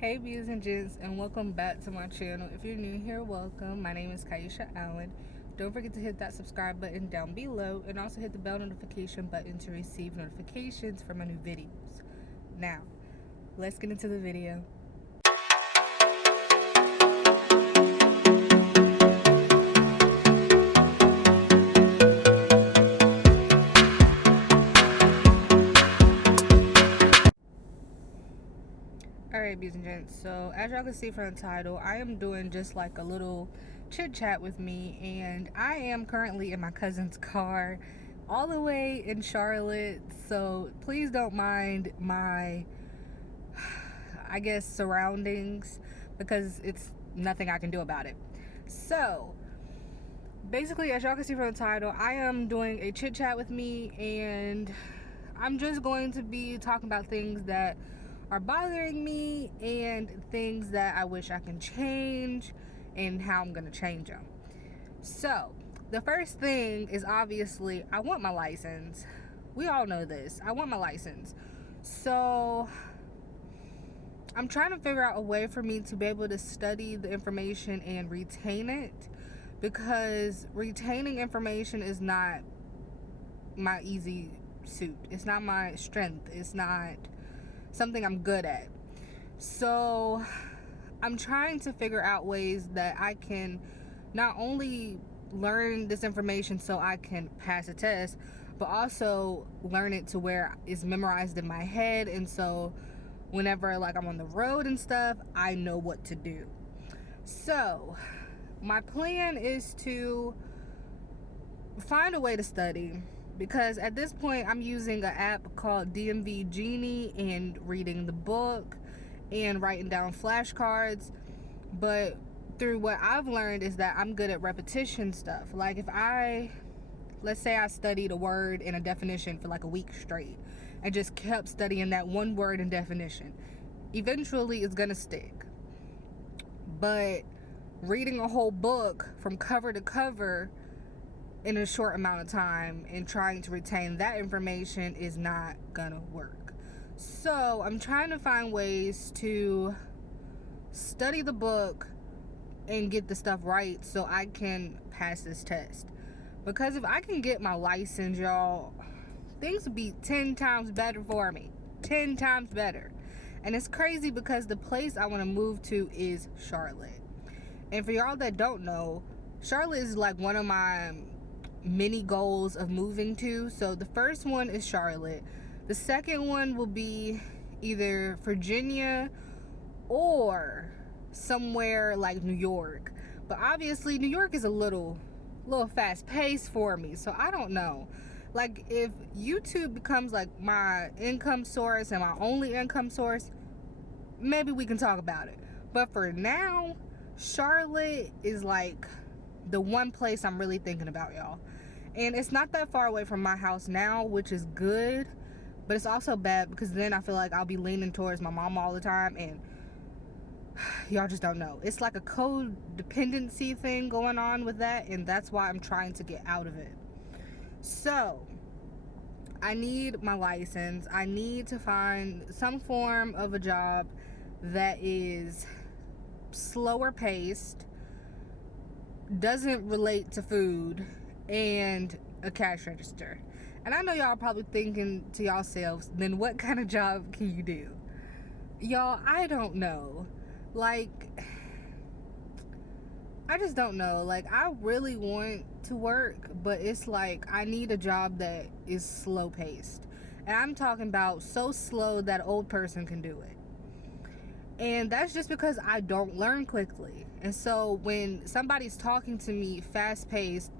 Hey beauties and gents, and welcome back to my channel. If you're new here, welcome. My name is Kiesha Allen. Don't forget to hit that subscribe button down below and also hit the bell notification button to receive notifications for my new videos. Now, let's get into the video. Alright, beauties and gents, so as y'all can see from the title, I am doing just like a little chit chat with me, and I am currently in my cousin's car all the way in Charlotte, so please don't mind my, I guess, surroundings, because it's nothing I can do about it. So basically, as y'all can see from the title, I am doing a chit chat with me, and I'm just going to be talking about things that are bothering me and things that I wish I can change and how I'm going to change them. So, the first thing is obviously I want my license. We all know this. I want my license. So, I'm trying to figure out a way for me to be able to study the information and retain it, because retaining information is not my easy suit. It's not my strength. It's not something I'm good at. So I'm trying to figure out ways that I can not only learn this information so I can pass a test, but also learn it to where it's memorized in my head, and so whenever like I'm on the road and stuff, I know what to do. So my plan is to find a way to study, because at this point I'm using an app called DMV Genie and reading the book and writing down flashcards. But through what I've learned is that I'm good at repetition stuff. Like if let's say I studied a word and a definition for like a week straight and just kept studying that one word and definition, eventually it's gonna stick. But reading a whole book from cover to cover in a short amount of time and trying to retain that information is not gonna work. So I'm trying to find ways to study the book and get the stuff right so I can pass this test. Because if I can get my license, y'all, things would be 10 times better for me. 10 times better. And it's crazy because the place I want to move to is Charlotte. And for y'all that don't know, Charlotte is like one of my many goals of moving to. So the first one is Charlotte. The second one will be either Virginia or somewhere like New York. But obviously New York is a little fast paced for me. So I don't know. Like if YouTube becomes like my income source and my only income source, maybe we can talk about it. But for now, Charlotte is like the one place I'm really thinking about, y'all. And it's not that far away from my house now, which is good, but it's also bad because then I feel like I'll be leaning towards my mom all the time, and y'all just don't know. It's like a codependency thing going on with that, and that's why I'm trying to get out of it. So I need my license. I need to find some form of a job that is slower paced, doesn't relate to food, and a cash register. And I know y'all probably thinking to yourselves, then what kind of job can you do? Y'all, I don't know. Like, I just don't know. Like, I really want to work, but it's like I need a job that is slow paced. And I'm talking about so slow that an old person can do it. And that's just because I don't learn quickly. And so when somebody's talking to me fast paced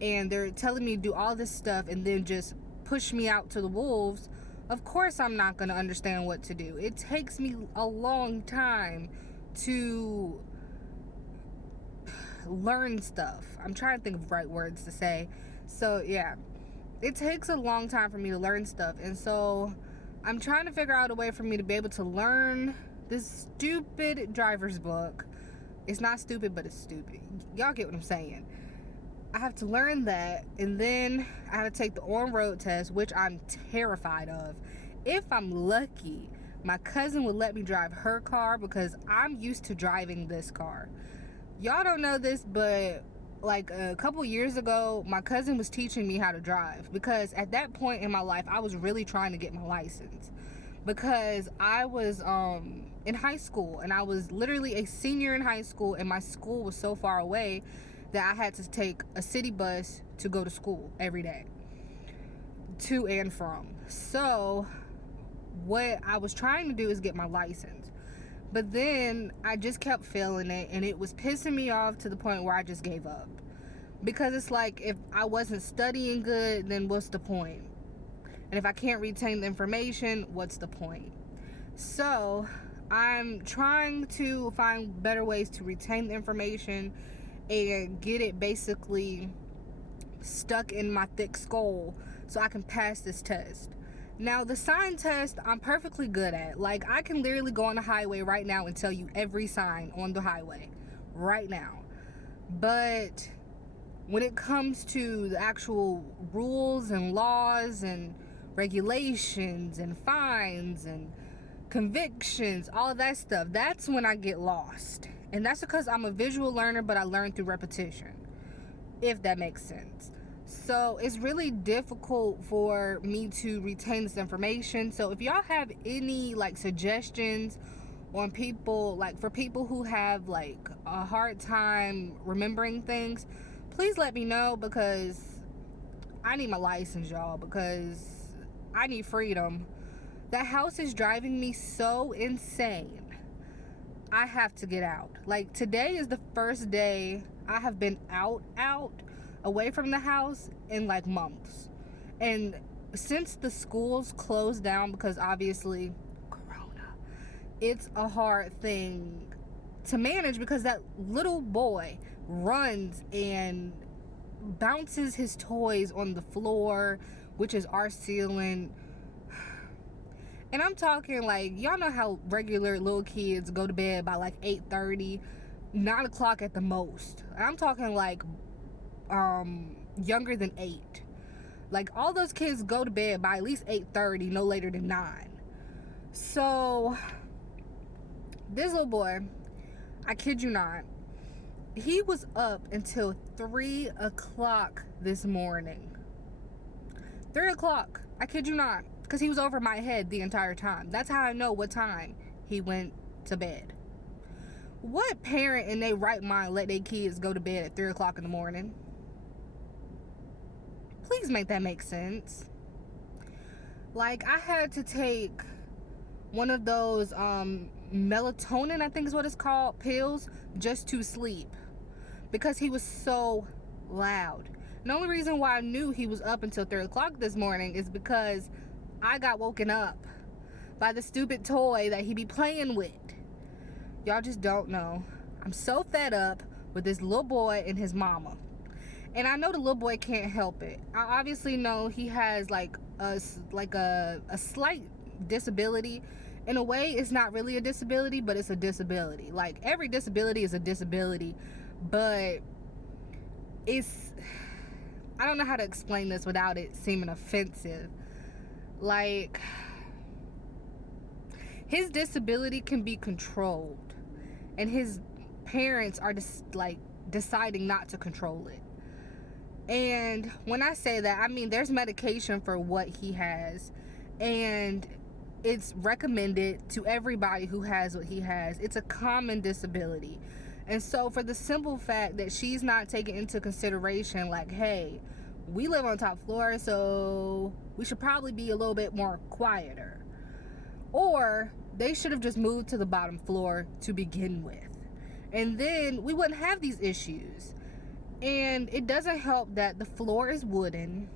and they're telling me to do all this stuff and then just push me out to the wolves, of course I'm not going to understand what to do. It takes me a long time to learn stuff. I'm trying to think of the right words to say. So yeah, it takes a long time for me to learn stuff. And so I'm trying to figure out a way for me to be able to learn this stupid driver's book. It's not stupid, but it's stupid. Y'all get what I'm saying. I have to learn that, and then I have to take the on-road test, which I'm terrified of. If I'm lucky, My cousin would let me drive her car because I'm used to driving this car. Y'all don't know this, but like a couple years ago, my cousin was teaching me how to drive because at that point in my life, I was really trying to get my license because I was in high school, and I was literally a senior in high school, and my school was so far away that I had to take a city bus to go to school every day, to and from. So what I was trying to do is get my license, but then I just kept failing it, and it was pissing me off to the point where I just gave up, because it's like, if I wasn't studying good, then what's the point? And if I can't retain the information, what's the point? So I'm trying to find better ways to retain the information and get it basically stuck in my thick skull so I can pass this test. Now, the sign test, I'm perfectly good at. Like, I can literally go on the highway right now and tell you every sign on the highway right now. But when it comes to the actual rules and laws and regulations and fines and convictions, all of that stuff, that's when I get lost. And that's because I'm a visual learner, but I learn through repetition, if that makes sense. So it's really difficult for me to retain this information. So if y'all have any like suggestions on people, like for people who have like a hard time remembering things, please let me know, because I need my license, y'all, because I need freedom. That house is driving me so insane. I have to get out. Like, today is the first day I have been out away from the house in like months. And since the schools closed down, because obviously Corona, it's a hard thing to manage, because that little boy runs and bounces his toys on the floor, which is our ceiling. And I'm talking like, y'all know how regular little kids go to bed by like 8:30, 9 o'clock at the most. I'm talking like younger than 8. Like, all those kids go to bed by at least 8:30, no later than 9. So this little boy, I kid you not, he was up until 3 o'clock this morning. 3 o'clock, I kid you not, because he was over my head the entire time. That's how I know what time he went to bed. What parent in their right mind let their kids go to bed at 3 o'clock in the morning? Please make that make sense. Like, I had to take one of those melatonin, I think is what it's called, pills, just to sleep, because he was so loud. The only reason why I knew he was up until 3 o'clock this morning is because I got woken up by the stupid toy that he be playing with. Y'all just don't know. I'm so fed up with this little boy and his mama. And I know the little boy can't help it. I obviously know he has like a slight disability. In a way, it's not really a disability, but it's a disability. Like, every disability is a disability, but it's, I don't know how to explain this without it seeming offensive. Like, his disability can be controlled, and his parents are just like deciding not to control it. And when I say that, I mean there's medication for what he has, and it's recommended to everybody who has what he has. It's a common disability. And so for the simple fact that she's not taking into consideration, like, hey, we live on top floor, so we should probably be a little bit more quieter. Or they should have just moved to the bottom floor to begin with, and then we wouldn't have these issues. And it doesn't help that the floor is wooden,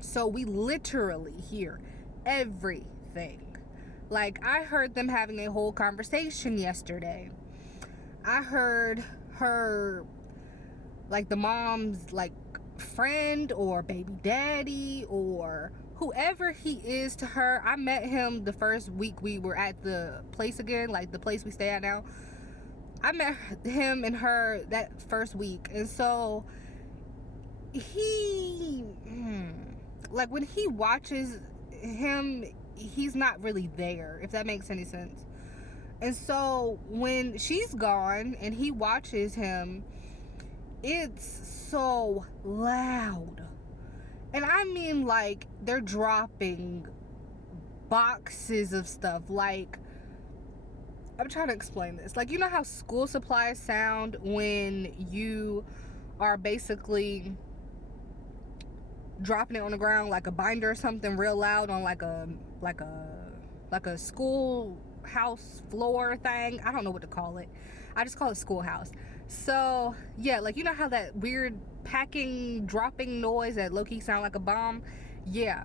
so we literally hear everything. Like, I heard them having a whole conversation yesterday. I heard her, like, the mom's like friend or baby daddy or whoever he is to her. I met him the first week we were at the place again, like the place we stay at now. I met him and her that first week, and so he, like, when he watches him he's not really there, if that makes any sense. And so when she's gone and he watches him, it's so loud. And I mean, like, they're dropping boxes of stuff. Like, I'm trying to explain this. Like, you know how school supplies sound when you are basically dropping it on the ground, like a binder or something, real loud on like a schoolhouse floor thing. I don't know what to call it. I just call it schoolhouse. So yeah, like, you know how that weird packing dropping noise that low-key sound like a bomb? Yeah,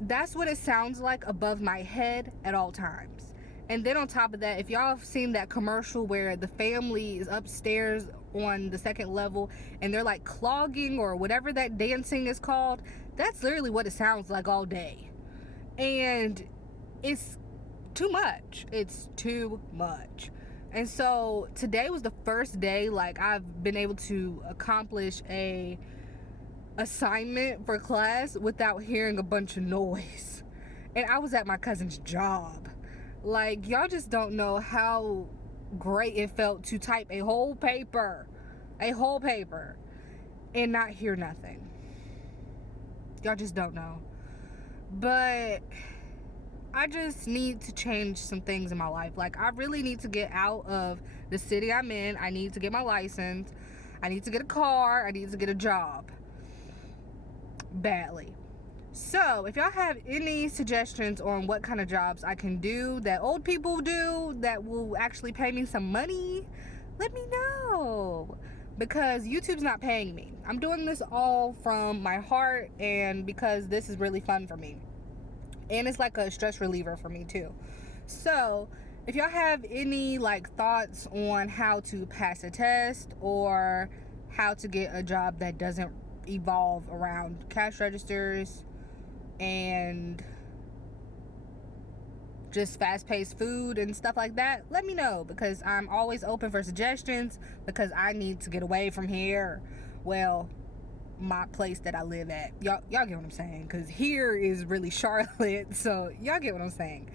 that's what it sounds like above my head at all times. And then on top of that, if y'all have seen that commercial where the family is upstairs on the second level and they're like clogging or whatever that dancing is called, that's literally what it sounds like all day. And it's too much. It's too much. And so today was the first day, like, I've been able to accomplish a assignment for class without hearing a bunch of noise. And I was at my cousin's job. Like, y'all just don't know how great it felt to type a whole paper, and not hear nothing. Y'all just don't know. But I just need to change some things in my life. Like, I really need to get out of the city I'm in. I need to get my license. I need to get a car. I need to get a job. Badly. So if y'all have any suggestions on what kind of jobs I can do that old people do that will actually pay me some money, let me know, because YouTube's not paying me. I'm doing this all from my heart and because this is really fun for me, and it's like a stress reliever for me too. So if y'all have any like thoughts on how to pass a test or how to get a job that doesn't evolve around cash registers and just fast-paced food and stuff like that, let me know, because I'm always open for suggestions, because I need to get away from here. Well, my place that I live at. Y'all get what I'm saying, because here is really Charlotte, so y'all get what I'm saying.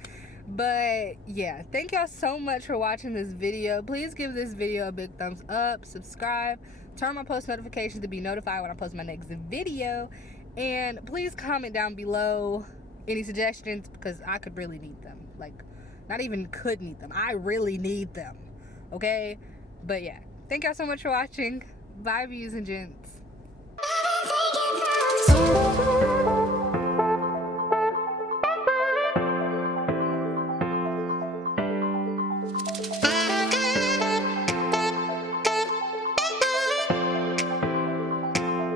But yeah, thank y'all so much for watching this video. Please give this video a big thumbs up, subscribe, turn on my post notifications to be notified when I post my next video, and please comment down below any suggestions, because I could really need them. Like, not even could need them, I really need them. Okay? But yeah, thank y'all so much for watching. Bye, views and gents.